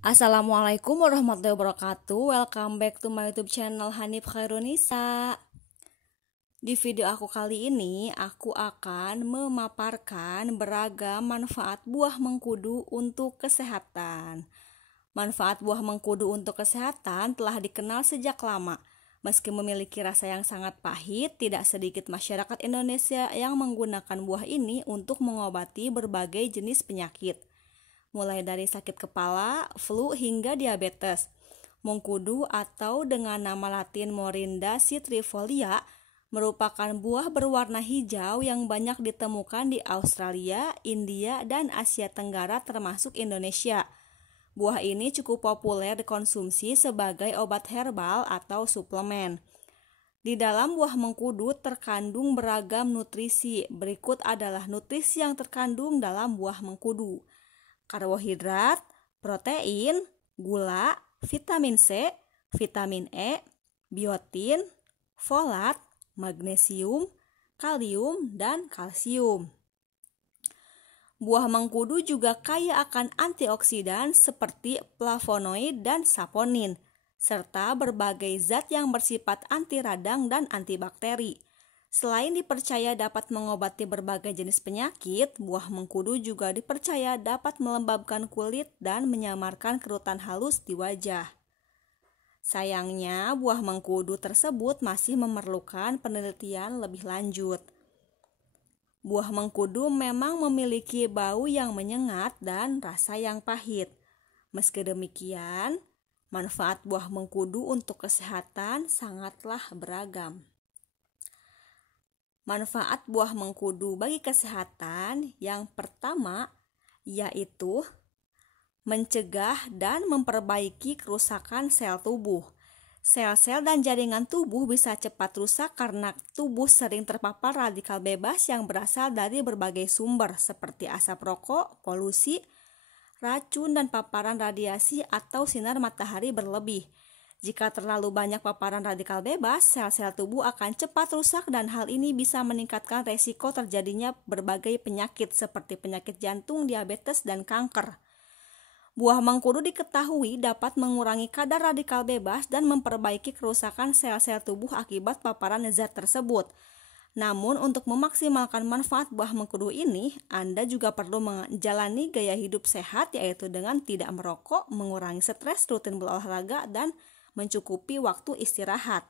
Assalamualaikum warahmatullahi wabarakatuh. Welcome back to my YouTube channel Hanif Khairunisa. Di video aku kali ini, aku akan memaparkan beragam manfaat buah mengkudu untuk kesehatan. Manfaat buah mengkudu untuk kesehatan telah dikenal sejak lama. Meski memiliki rasa yang sangat pahit, tidak sedikit masyarakat Indonesia yang menggunakan buah ini untuk mengobati berbagai jenis penyakit. Mulai dari sakit kepala, flu, hingga diabetes. Mengkudu atau dengan nama latin Morinda citrifolia merupakan buah berwarna hijau yang banyak ditemukan di Australia, India, dan Asia Tenggara termasuk Indonesia. Buah ini cukup populer dikonsumsi sebagai obat herbal atau suplemen. Di dalam buah mengkudu terkandung beragam nutrisi. Berikut adalah nutrisi yang terkandung dalam buah mengkudu. Karbohidrat, protein, gula, vitamin C, vitamin E, biotin, folat, magnesium, kalium, dan kalsium. Buah mengkudu juga kaya akan antioksidan seperti flavonoid dan saponin, serta berbagai zat yang bersifat anti radang dan antibakteri. Selain dipercaya dapat mengobati berbagai jenis penyakit, buah mengkudu juga dipercaya dapat melembabkan kulit dan menyamarkan kerutan halus di wajah. Sayangnya, buah mengkudu tersebut masih memerlukan penelitian lebih lanjut. Buah mengkudu memang memiliki bau yang menyengat dan rasa yang pahit. Meski demikian, manfaat buah mengkudu untuk kesehatan sangatlah beragam. Manfaat buah mengkudu bagi kesehatan yang pertama yaitu mencegah dan memperbaiki kerusakan sel tubuh. Sel-sel dan jaringan tubuh bisa cepat rusak karena tubuh sering terpapar radikal bebas yang berasal dari berbagai sumber seperti asap rokok, polusi, racun, dan paparan radiasi atau sinar matahari berlebih. Jika terlalu banyak paparan radikal bebas, sel-sel tubuh akan cepat rusak dan hal ini bisa meningkatkan resiko terjadinya berbagai penyakit seperti penyakit jantung, diabetes, dan kanker. Buah mengkudu diketahui dapat mengurangi kadar radikal bebas dan memperbaiki kerusakan sel-sel tubuh akibat paparan zat tersebut. Namun untuk memaksimalkan manfaat buah mengkudu ini, Anda juga perlu menjalani gaya hidup sehat yaitu dengan tidak merokok, mengurangi stres, rutin berolahraga, dan mencukupi waktu istirahat.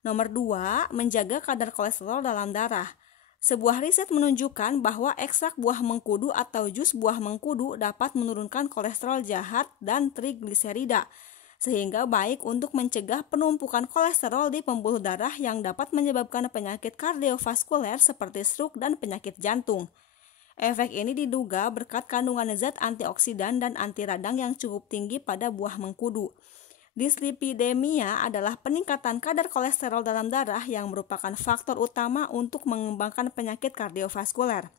Nomor 2, menjaga kadar kolesterol dalam darah. Sebuah riset menunjukkan bahwa ekstrak buah mengkudu atau jus buah mengkudu dapat menurunkan kolesterol jahat dan trigliserida, sehingga baik untuk mencegah penumpukan kolesterol di pembuluh darah yang dapat menyebabkan penyakit kardiovaskuler seperti stroke dan penyakit jantung. Efek ini diduga berkat kandungan zat antioksidan dan anti radang yang cukup tinggi pada buah mengkudu. Dislipidemia adalah peningkatan kadar kolesterol dalam darah yang merupakan faktor utama untuk mengembangkan penyakit kardiovaskuler.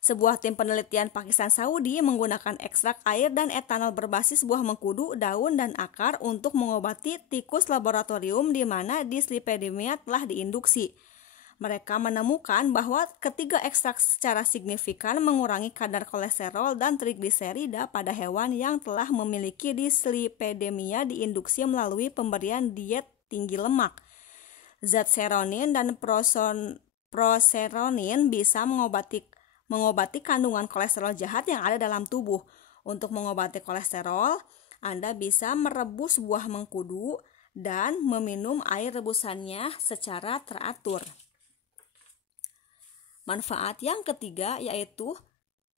Sebuah tim penelitian Pakistan Saudi menggunakan ekstrak air dan etanol berbasis buah mengkudu, daun, dan akar untuk mengobati tikus laboratorium di mana dislipidemia telah diinduksi. Mereka menemukan bahwa ketiga ekstrak secara signifikan mengurangi kadar kolesterol dan trigliserida pada hewan yang telah memiliki dislipidemia diinduksi melalui pemberian diet tinggi lemak. Zat seronin dan proseronin bisa mengobati kandungan kolesterol jahat yang ada dalam tubuh. Untuk mengobati kolesterol, Anda bisa merebus buah mengkudu dan meminum air rebusannya secara teratur. Manfaat yang ketiga yaitu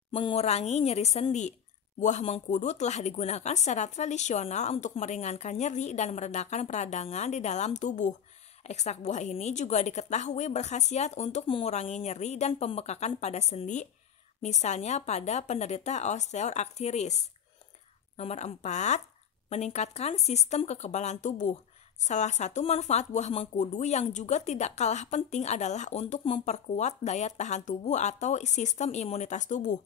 mengurangi nyeri sendi. Buah mengkudu telah digunakan secara tradisional untuk meringankan nyeri dan meredakan peradangan di dalam tubuh. Ekstrak buah ini juga diketahui berkhasiat untuk mengurangi nyeri dan pembekakan pada sendi, misalnya pada penderita osteoartritis. Nomor 4, meningkatkan sistem kekebalan tubuh. Salah satu manfaat buah mengkudu yang juga tidak kalah penting adalah untuk memperkuat daya tahan tubuh atau sistem imunitas tubuh.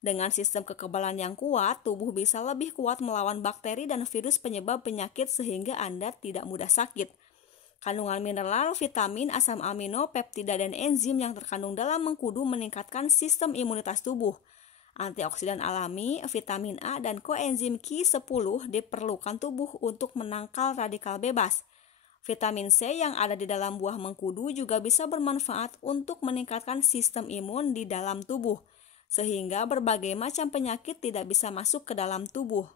Dengan sistem kekebalan yang kuat, tubuh bisa lebih kuat melawan bakteri dan virus penyebab penyakit sehingga Anda tidak mudah sakit. Kandungan mineral, vitamin, asam amino, peptida, dan enzim yang terkandung dalam mengkudu meningkatkan sistem imunitas tubuh. Antioksidan alami, vitamin A, dan koenzim Q10 diperlukan tubuh untuk menangkal radikal bebas. Vitamin C yang ada di dalam buah mengkudu juga bisa bermanfaat untuk meningkatkan sistem imun di dalam tubuh, sehingga berbagai macam penyakit tidak bisa masuk ke dalam tubuh.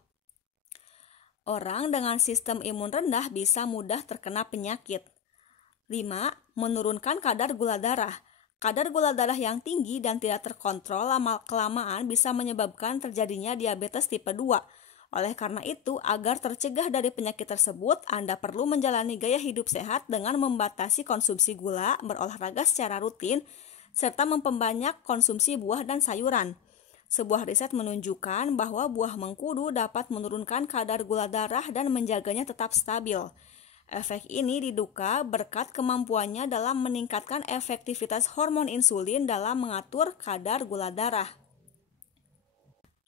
Orang dengan sistem imun rendah bisa mudah terkena penyakit. 5. Menurunkan kadar gula darah. Kadar gula darah yang tinggi dan tidak terkontrol lama-kelamaan bisa menyebabkan terjadinya diabetes tipe 2. Oleh karena itu, agar tercegah dari penyakit tersebut, Anda perlu menjalani gaya hidup sehat dengan membatasi konsumsi gula, berolahraga secara rutin, serta memperbanyak konsumsi buah dan sayuran. Sebuah riset menunjukkan bahwa buah mengkudu dapat menurunkan kadar gula darah dan menjaganya tetap stabil. Efek ini diduga berkat kemampuannya dalam meningkatkan efektivitas hormon insulin dalam mengatur kadar gula darah.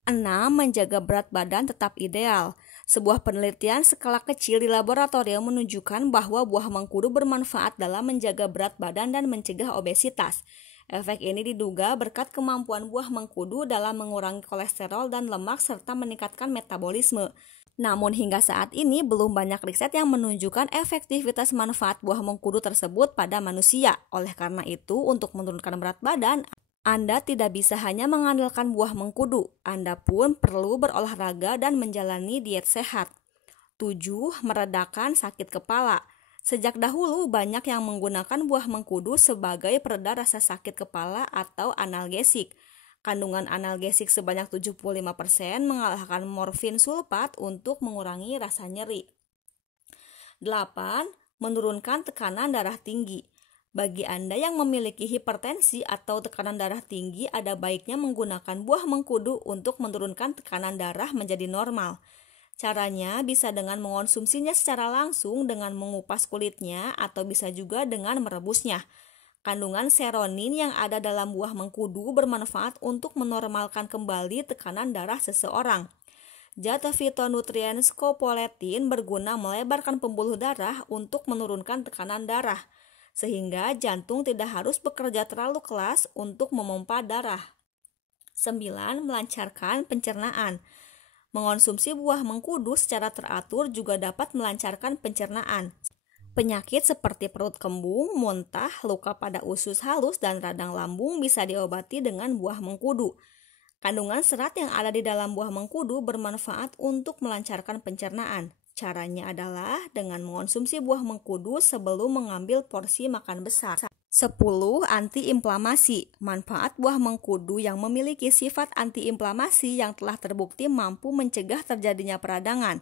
6. Menjaga berat badan tetap ideal. Sebuah penelitian skala kecil di laboratorium menunjukkan bahwa buah mengkudu bermanfaat dalam menjaga berat badan dan mencegah obesitas. Efek ini diduga berkat kemampuan buah mengkudu dalam mengurangi kolesterol dan lemak serta meningkatkan metabolisme. Namun hingga saat ini belum banyak riset yang menunjukkan efektivitas manfaat buah mengkudu tersebut pada manusia. Oleh karena itu, untuk menurunkan berat badan, Anda tidak bisa hanya mengandalkan buah mengkudu. Anda pun perlu berolahraga dan menjalani diet sehat. 7. Meredakan sakit kepala. Sejak dahulu banyak yang menggunakan buah mengkudu sebagai pereda rasa sakit kepala atau analgesik. Kandungan analgesik sebanyak 75% mengalahkan morfin sulfat untuk mengurangi rasa nyeri. 8. Menurunkan tekanan darah tinggi. Bagi Anda yang memiliki hipertensi atau tekanan darah tinggi, ada baiknya menggunakan buah mengkudu untuk menurunkan tekanan darah menjadi normal. Caranya bisa dengan mengonsumsinya secara langsung dengan mengupas kulitnya atau bisa juga dengan merebusnya. Kandungan seronin yang ada dalam buah mengkudu bermanfaat untuk menormalkan kembali tekanan darah seseorang. Zat fitonutrien scopoletin berguna melebarkan pembuluh darah untuk menurunkan tekanan darah, sehingga jantung tidak harus bekerja terlalu keras untuk memompa darah. 9. Melancarkan pencernaan. Mengonsumsi buah mengkudu secara teratur juga dapat melancarkan pencernaan. Penyakit seperti perut kembung, muntah, luka pada usus halus, dan radang lambung bisa diobati dengan buah mengkudu. Kandungan serat yang ada di dalam buah mengkudu bermanfaat untuk melancarkan pencernaan. Caranya adalah dengan mengonsumsi buah mengkudu sebelum mengambil porsi makan besar. 10. Antiinflamasi. Manfaat buah mengkudu yang memiliki sifat antiinflamasi yang telah terbukti mampu mencegah terjadinya peradangan,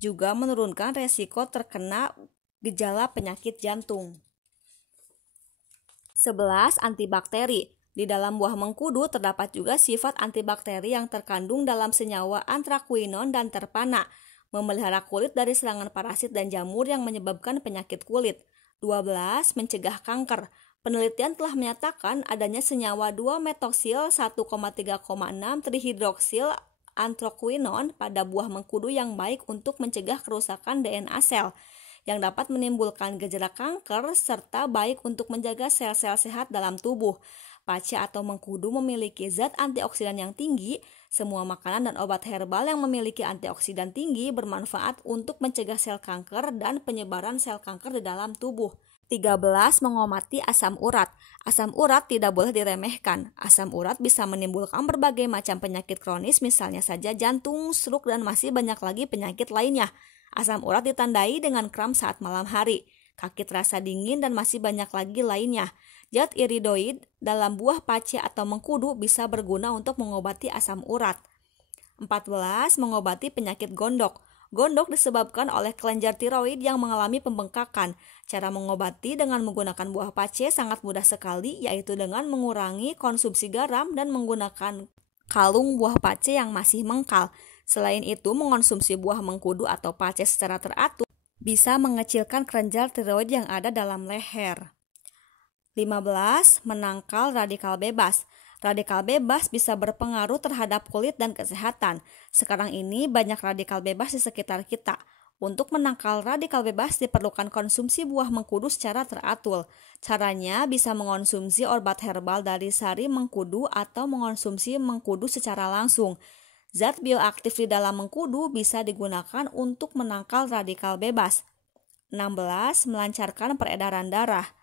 juga menurunkan resiko terkena gejala penyakit jantung. 11. Antibakteri. Di dalam buah mengkudu terdapat juga sifat antibakteri yang terkandung dalam senyawa anthraquinone dan terpana, memelihara kulit dari serangan parasit dan jamur yang menyebabkan penyakit kulit. 12. Mencegah kanker. Penelitian telah menyatakan adanya senyawa 2-metoksil 1,3,6 trihidroksil anthraquinone pada buah mengkudu yang baik untuk mencegah kerusakan DNA sel, yang dapat menimbulkan gejala kanker serta baik untuk menjaga sel-sel sehat dalam tubuh. Pace atau mengkudu memiliki zat antioksidan yang tinggi. Semua makanan dan obat herbal yang memiliki antioksidan tinggi bermanfaat untuk mencegah sel kanker dan penyebaran sel kanker di dalam tubuh. 13. Mengobati asam urat. Asam urat tidak boleh diremehkan. Asam urat bisa menimbulkan berbagai macam penyakit kronis, misalnya saja jantung, stroke, dan masih banyak lagi penyakit lainnya. Asam urat ditandai dengan kram saat malam hari, kaki terasa dingin, dan masih banyak lagi lainnya. Zat iridoid dalam buah pace atau mengkudu bisa berguna untuk mengobati asam urat. 14. Mengobati penyakit gondok. Gondok disebabkan oleh kelenjar tiroid yang mengalami pembengkakan. Cara mengobati dengan menggunakan buah pace sangat mudah sekali, yaitu dengan mengurangi konsumsi garam dan menggunakan kalung buah pace yang masih mengkal. Selain itu, mengonsumsi buah mengkudu atau pace secara teratur bisa mengecilkan kelenjar tiroid yang ada dalam leher. 15. Menangkal radikal bebas. Radikal bebas bisa berpengaruh terhadap kulit dan kesehatan. Sekarang ini banyak radikal bebas di sekitar kita. Untuk menangkal radikal bebas diperlukan konsumsi buah mengkudu secara teratur. Caranya bisa mengonsumsi obat herbal dari sari mengkudu atau mengonsumsi mengkudu secara langsung. Zat bioaktif di dalam mengkudu bisa digunakan untuk menangkal radikal bebas. 16. Melancarkan peredaran darah.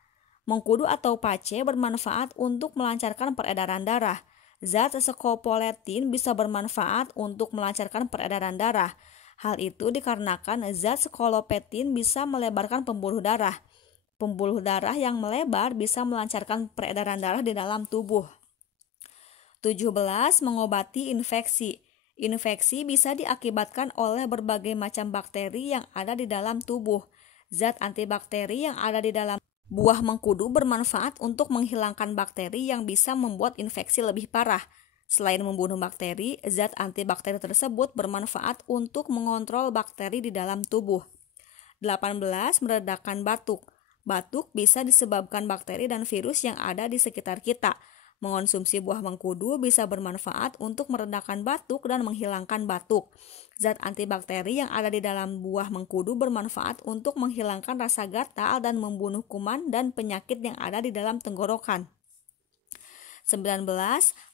Mengkudu atau pace bermanfaat untuk melancarkan peredaran darah. Zat scopoletin bisa bermanfaat untuk melancarkan peredaran darah. Hal itu dikarenakan zat skolopetin bisa melebarkan pembuluh darah. Pembuluh darah yang melebar bisa melancarkan peredaran darah di dalam tubuh. 17. Mengobati infeksi. Infeksi bisa diakibatkan oleh berbagai macam bakteri yang ada di dalam tubuh. Zat antibakteri yang ada di dalam buah mengkudu bermanfaat untuk menghilangkan bakteri yang bisa membuat infeksi lebih parah. Selain membunuh bakteri, zat antibakteri tersebut bermanfaat untuk mengontrol bakteri di dalam tubuh. 18. Meredakan batuk. Batuk bisa disebabkan bakteri dan virus yang ada di sekitar kita. Mengonsumsi buah mengkudu bisa bermanfaat untuk meredakan batuk dan menghilangkan batuk. Zat antibakteri yang ada di dalam buah mengkudu bermanfaat untuk menghilangkan rasa gatal dan membunuh kuman dan penyakit yang ada di dalam tenggorokan. 19.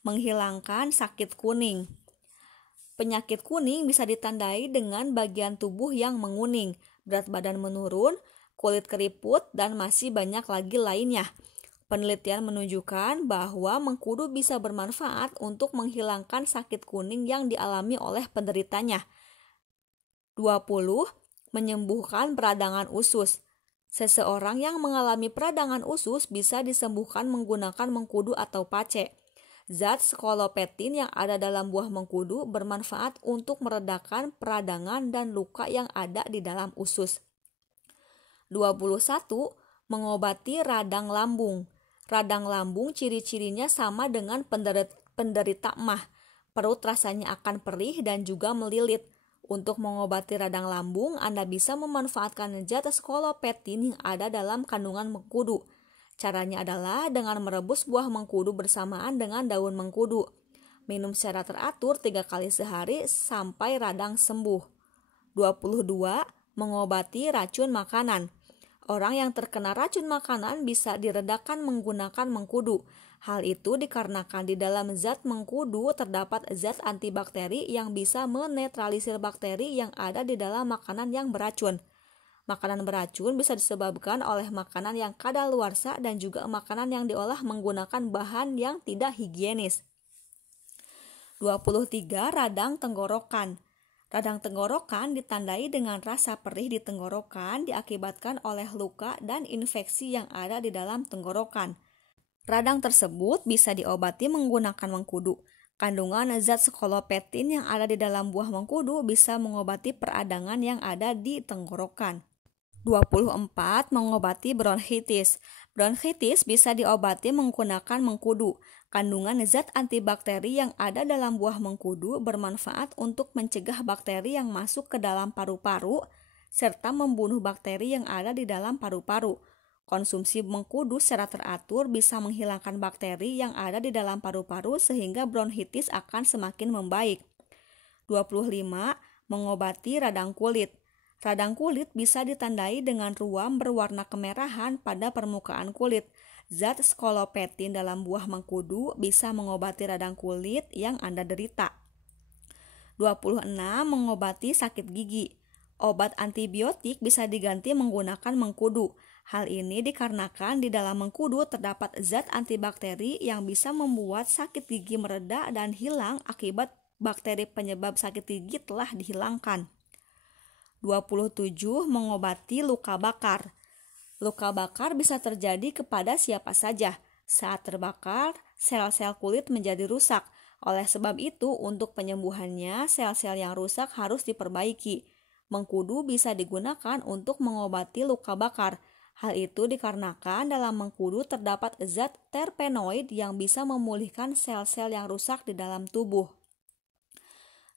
Menghilangkan sakit kuning. Penyakit kuning bisa ditandai dengan bagian tubuh yang menguning, berat badan menurun, kulit keriput, dan masih banyak lagi lainnya. Penelitian menunjukkan bahwa mengkudu bisa bermanfaat untuk menghilangkan sakit kuning yang dialami oleh penderitanya. 20. Menyembuhkan peradangan usus. Seseorang yang mengalami peradangan usus bisa disembuhkan menggunakan mengkudu atau pace. Zat skolopetin yang ada dalam buah mengkudu bermanfaat untuk meredakan peradangan dan luka yang ada di dalam usus. 21. Mengobati radang lambung. Radang lambung ciri-cirinya sama dengan penderita MAH. Perut rasanya akan perih dan juga melilit. Untuk mengobati radang lambung, Anda bisa memanfaatkan zat skolopetin yang ada dalam kandungan mengkudu. Caranya adalah dengan merebus buah mengkudu bersamaan dengan daun mengkudu. Minum secara teratur 3 kali sehari sampai radang sembuh. 22. Mengobati racun makanan. Orang yang terkena racun makanan bisa diredakan menggunakan mengkudu. Hal itu dikarenakan di dalam zat mengkudu terdapat zat antibakteri yang bisa menetralisir bakteri yang ada di dalam makanan yang beracun. Makanan beracun bisa disebabkan oleh makanan yang kadaluarsa dan juga makanan yang diolah menggunakan bahan yang tidak higienis. 23. Radang tenggorokan. Radang tenggorokan ditandai dengan rasa perih di tenggorokan diakibatkan oleh luka dan infeksi yang ada di dalam tenggorokan. Radang tersebut bisa diobati menggunakan mengkudu. Kandungan zat skolopetin yang ada di dalam buah mengkudu bisa mengobati peradangan yang ada di tenggorokan. 24. Mengobati bronkitis. Bronkitis bisa diobati menggunakan mengkudu. Kandungan zat antibakteri yang ada dalam buah mengkudu bermanfaat untuk mencegah bakteri yang masuk ke dalam paru-paru serta membunuh bakteri yang ada di dalam paru-paru. Konsumsi mengkudu secara teratur bisa menghilangkan bakteri yang ada di dalam paru-paru sehingga bronkitis akan semakin membaik. 25. Mengobati radang kulit. Radang kulit bisa ditandai dengan ruam berwarna kemerahan pada permukaan kulit. Zat skolopetin dalam buah mengkudu bisa mengobati radang kulit yang Anda derita. 26. Mengobati sakit gigi. Obat antibiotik bisa diganti menggunakan mengkudu. Hal ini dikarenakan di dalam mengkudu terdapat zat antibakteri yang bisa membuat sakit gigi mereda dan hilang akibat bakteri penyebab sakit gigi telah dihilangkan. 27. Mengobati luka bakar. Luka bakar bisa terjadi kepada siapa saja. Saat terbakar, sel-sel kulit menjadi rusak. Oleh sebab itu, untuk penyembuhannya, sel-sel yang rusak harus diperbaiki. Mengkudu bisa digunakan untuk mengobati luka bakar. Hal itu dikarenakan dalam mengkudu terdapat zat terpenoid yang bisa memulihkan sel-sel yang rusak di dalam tubuh.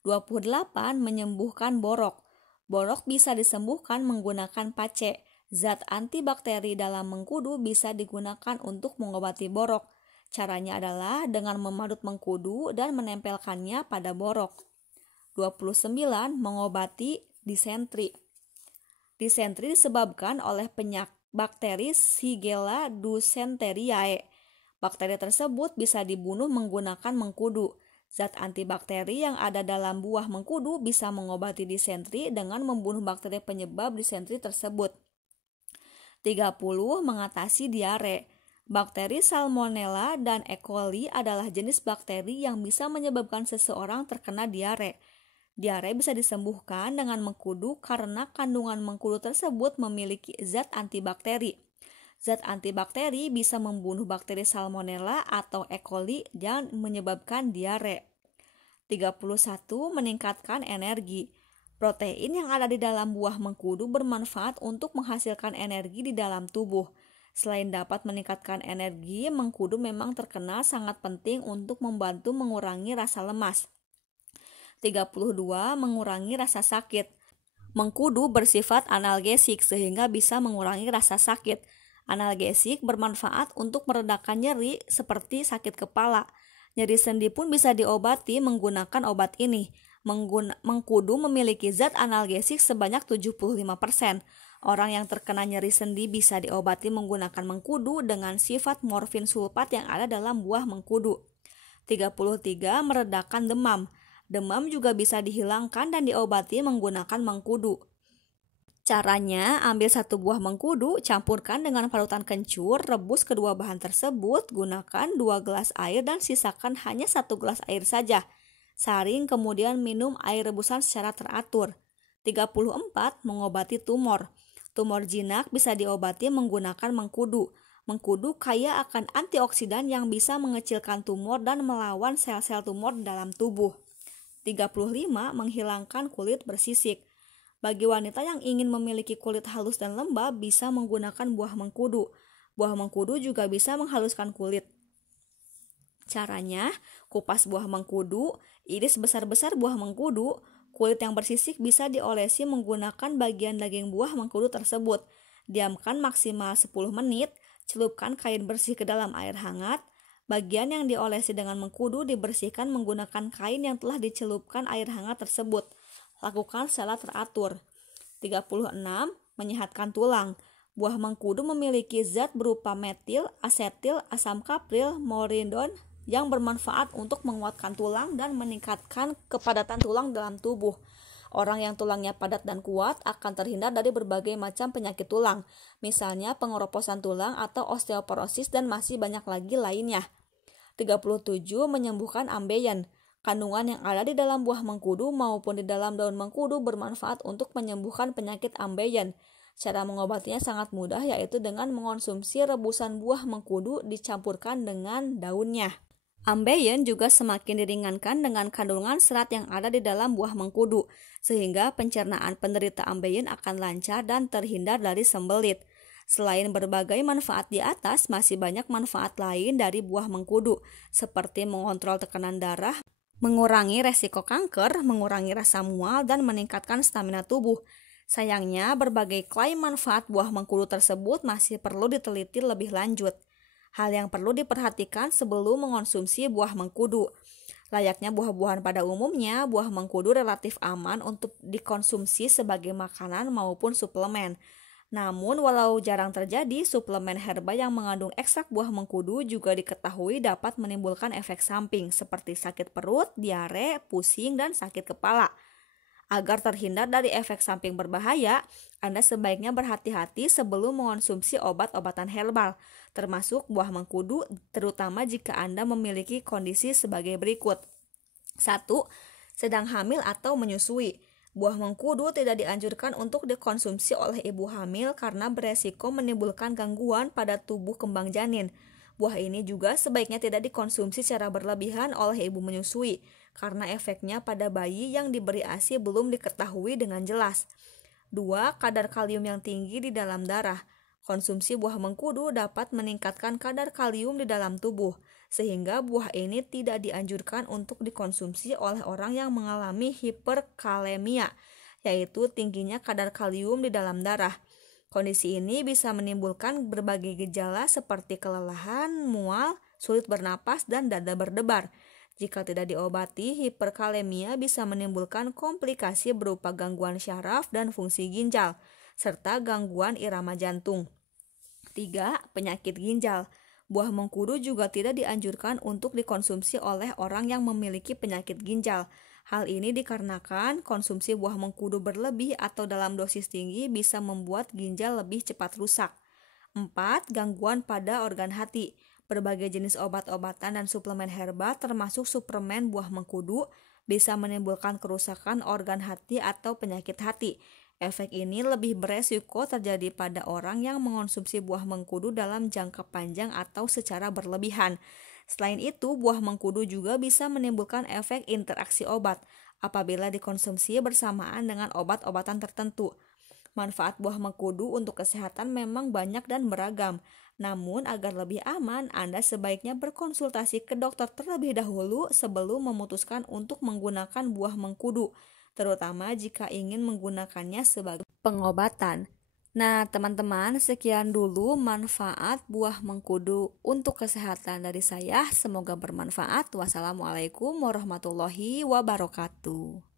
28. Menyembuhkan borok. Borok bisa disembuhkan menggunakan pace. Zat antibakteri dalam mengkudu bisa digunakan untuk mengobati borok. Caranya adalah dengan memadut mengkudu dan menempelkannya pada borok. 29. Mengobati disentri. Disentri disebabkan oleh bakteri Shigella dysenteriae. Bakteri tersebut bisa dibunuh menggunakan mengkudu. Zat antibakteri yang ada dalam buah mengkudu bisa mengobati disentri dengan membunuh bakteri penyebab disentri tersebut. 30. Mengatasi diare. Bakteri Salmonella dan E. coli adalah jenis bakteri yang bisa menyebabkan seseorang terkena diare. Diare bisa disembuhkan dengan mengkudu karena kandungan mengkudu tersebut memiliki zat antibakteri. Zat antibakteri bisa membunuh bakteri Salmonella atau E. coli dan menyebabkan diare. 31. Meningkatkan energi. Protein yang ada di dalam buah mengkudu bermanfaat untuk menghasilkan energi di dalam tubuh. Selain dapat meningkatkan energi, mengkudu memang terkenal sangat penting untuk membantu mengurangi rasa lemas. 32. Mengurangi rasa sakit. Mengkudu bersifat analgesik sehingga bisa mengurangi rasa sakit. Analgesik bermanfaat untuk meredakan nyeri seperti sakit kepala. Nyeri sendi pun bisa diobati menggunakan obat ini. Mengkudu memiliki zat analgesik sebanyak 75%. Orang yang terkena nyeri sendi bisa diobati menggunakan mengkudu dengan sifat morfin sulfat yang ada dalam buah mengkudu. 33. Meredakan demam. Demam juga bisa dihilangkan dan diobati menggunakan mengkudu. Caranya, ambil 1 buah mengkudu, campurkan dengan parutan kencur, rebus kedua bahan tersebut, gunakan 2 gelas air dan sisakan hanya 1 gelas air saja. Saring kemudian minum air rebusan secara teratur. 34. Mengobati tumor. Tumor jinak bisa diobati menggunakan mengkudu. Mengkudu kaya akan antioksidan yang bisa mengecilkan tumor dan melawan sel-sel tumor dalam tubuh. 35. Menghilangkan kulit bersisik. Bagi wanita yang ingin memiliki kulit halus dan lembab bisa menggunakan buah mengkudu. Buah mengkudu juga bisa menghaluskan kulit. Caranya, kupas buah mengkudu, iris besar-besar buah mengkudu, kulit yang bersisik bisa diolesi menggunakan bagian daging buah mengkudu tersebut. Diamkan maksimal 10 menit, celupkan kain bersih ke dalam air hangat. Bagian yang diolesi dengan mengkudu dibersihkan menggunakan kain yang telah dicelupkan air hangat tersebut. Lakukan secara teratur. 36. Menyehatkan tulang. Buah mengkudu memiliki zat berupa metil, asetil, asam kapril, morindon yang bermanfaat untuk menguatkan tulang dan meningkatkan kepadatan tulang dalam tubuh. Orang yang tulangnya padat dan kuat akan terhindar dari berbagai macam penyakit tulang, misalnya pengeroposan tulang atau osteoporosis dan masih banyak lagi lainnya. 37. Menyembuhkan ambeien. Kandungan yang ada di dalam buah mengkudu maupun di dalam daun mengkudu bermanfaat untuk menyembuhkan penyakit ambeien. Cara mengobatinya sangat mudah, yaitu dengan mengonsumsi rebusan buah mengkudu dicampurkan dengan daunnya. Ambeien juga semakin diringankan dengan kandungan serat yang ada di dalam buah mengkudu, sehingga pencernaan penderita ambeien akan lancar dan terhindar dari sembelit. Selain berbagai manfaat di atas, masih banyak manfaat lain dari buah mengkudu, seperti mengontrol tekanan darah, mengurangi resiko kanker, mengurangi rasa mual, dan meningkatkan stamina tubuh. Sayangnya, berbagai klaim manfaat buah mengkudu tersebut masih perlu diteliti lebih lanjut. Hal yang perlu diperhatikan sebelum mengonsumsi buah mengkudu. Layaknya buah-buahan pada umumnya, buah mengkudu relatif aman untuk dikonsumsi sebagai makanan maupun suplemen. Namun, walau jarang terjadi, suplemen herba yang mengandung ekstrak buah mengkudu juga diketahui dapat menimbulkan efek samping seperti sakit perut, diare, pusing, dan sakit kepala. Agar terhindar dari efek samping berbahaya, Anda sebaiknya berhati-hati sebelum mengonsumsi obat-obatan herbal, termasuk buah mengkudu, terutama jika Anda memiliki kondisi sebagai berikut. 1. Sedang hamil atau menyusui. Buah mengkudu tidak dianjurkan untuk dikonsumsi oleh ibu hamil karena beresiko menimbulkan gangguan pada tubuh kembang janin. Buah ini juga sebaiknya tidak dikonsumsi secara berlebihan oleh ibu menyusui, karena efeknya pada bayi yang diberi ASI belum diketahui dengan jelas. 2. Kadar kalium yang tinggi di dalam darah. Konsumsi buah mengkudu dapat meningkatkan kadar kalium di dalam tubuh, sehingga buah ini tidak dianjurkan untuk dikonsumsi oleh orang yang mengalami hiperkalemia, yaitu tingginya kadar kalium di dalam darah. Kondisi ini bisa menimbulkan berbagai gejala seperti kelelahan, mual, sulit bernapas, dan dada berdebar. Jika tidak diobati, hiperkalemia bisa menimbulkan komplikasi berupa gangguan syaraf dan fungsi ginjal. serta gangguan irama jantung. 3. Penyakit ginjal. Buah mengkudu juga tidak dianjurkan untuk dikonsumsi oleh orang yang memiliki penyakit ginjal. Hal ini dikarenakan konsumsi buah mengkudu berlebih atau dalam dosis tinggi bisa membuat ginjal lebih cepat rusak. 4. Gangguan pada organ hati. Berbagai jenis obat-obatan dan suplemen herba termasuk suplemen buah mengkudu bisa menimbulkan kerusakan organ hati atau penyakit hati. Efek ini lebih beresiko terjadi pada orang yang mengonsumsi buah mengkudu dalam jangka panjang atau secara berlebihan. Selain itu, buah mengkudu juga bisa menimbulkan efek interaksi obat apabila dikonsumsi bersamaan dengan obat-obatan tertentu. Manfaat buah mengkudu untuk kesehatan memang banyak dan beragam. Namun, agar lebih aman, Anda sebaiknya berkonsultasi ke dokter terlebih dahulu sebelum memutuskan untuk menggunakan buah mengkudu, terutama jika ingin menggunakannya sebagai pengobatan. Nah, teman-teman, sekian dulu manfaat buah mengkudu untuk kesehatan dari saya. Semoga bermanfaat. Wassalamualaikum warahmatullahi wabarakatuh.